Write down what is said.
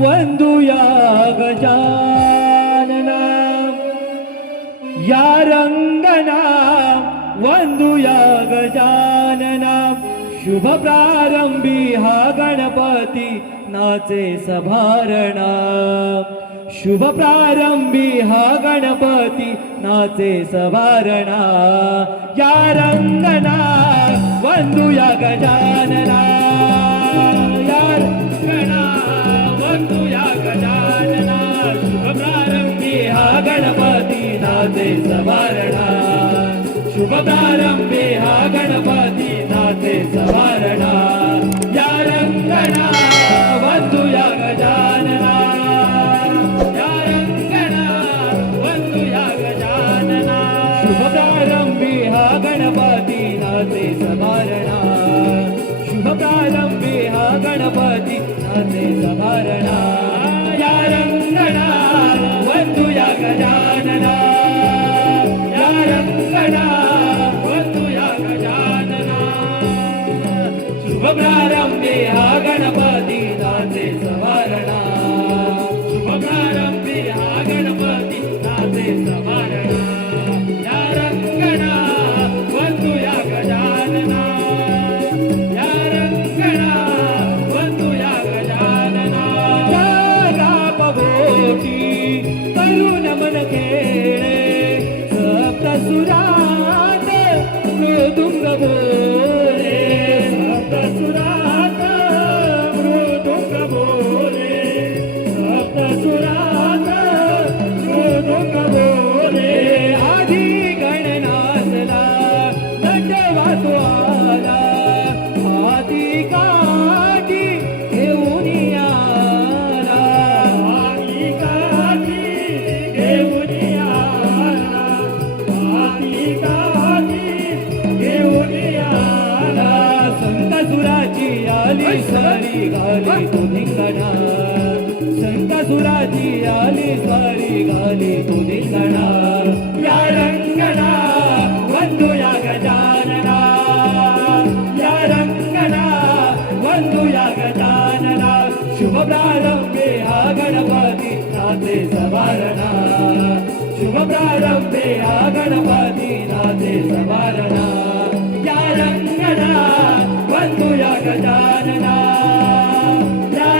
वंदुया गजानना या रंगना वंदुया गजानना शुभ प्रारंभी हा गणपती नाचे सभारणा शुभ प्रारंभी हा गणपती नाचे सभारणा या रंगना वंदुया गजानना या रंगना वंदुया गजानना शुभ प्रारंभी हा गणपती नाचे सभारणा शुभ प्रारंभी हा गणपती नाचे सभारणा या रंगना वंदुया गजानना या रंगना वंदुया गजानना शुभ प्रारंभी हा गणपती नाचे सभारणा शुभ प्रारंभी हा गणपती नाचे सभारणा या रंगना वंदुया गजानना या रंगना वंदुया गजानना शुभ प्रारंभी हा गणपती नाचे सभारणा शुभ प्रारंभी हा गणपती नाचे सभारणा या रंगना वंदुया गजानना या रंगना वंदुया गजानना रापभोटी करुण मन खेळे सप्तसुरात मृदुंग बोले सप्तसुरात मृदुंग बोले सप्तसुरात मृदुंग बोले आधी गणनाथला नटवातो आला हाती काठी घेऊन आला हाती काठी घेऊन आला हाती काठी घेऊन आला संतसुराची आली सारी घाली तो धिंगणा संतसुराची आली सारी घाली तो धिंगणा या रंगना वंदुया गजानना या रंगना वंदुया गजानना शुभ प्रारंभे हा गणपती नाचे सभारणा शुभ प्रारंभे हा गणपती नाचे सभारणा या रंगना वंदुया गजानना या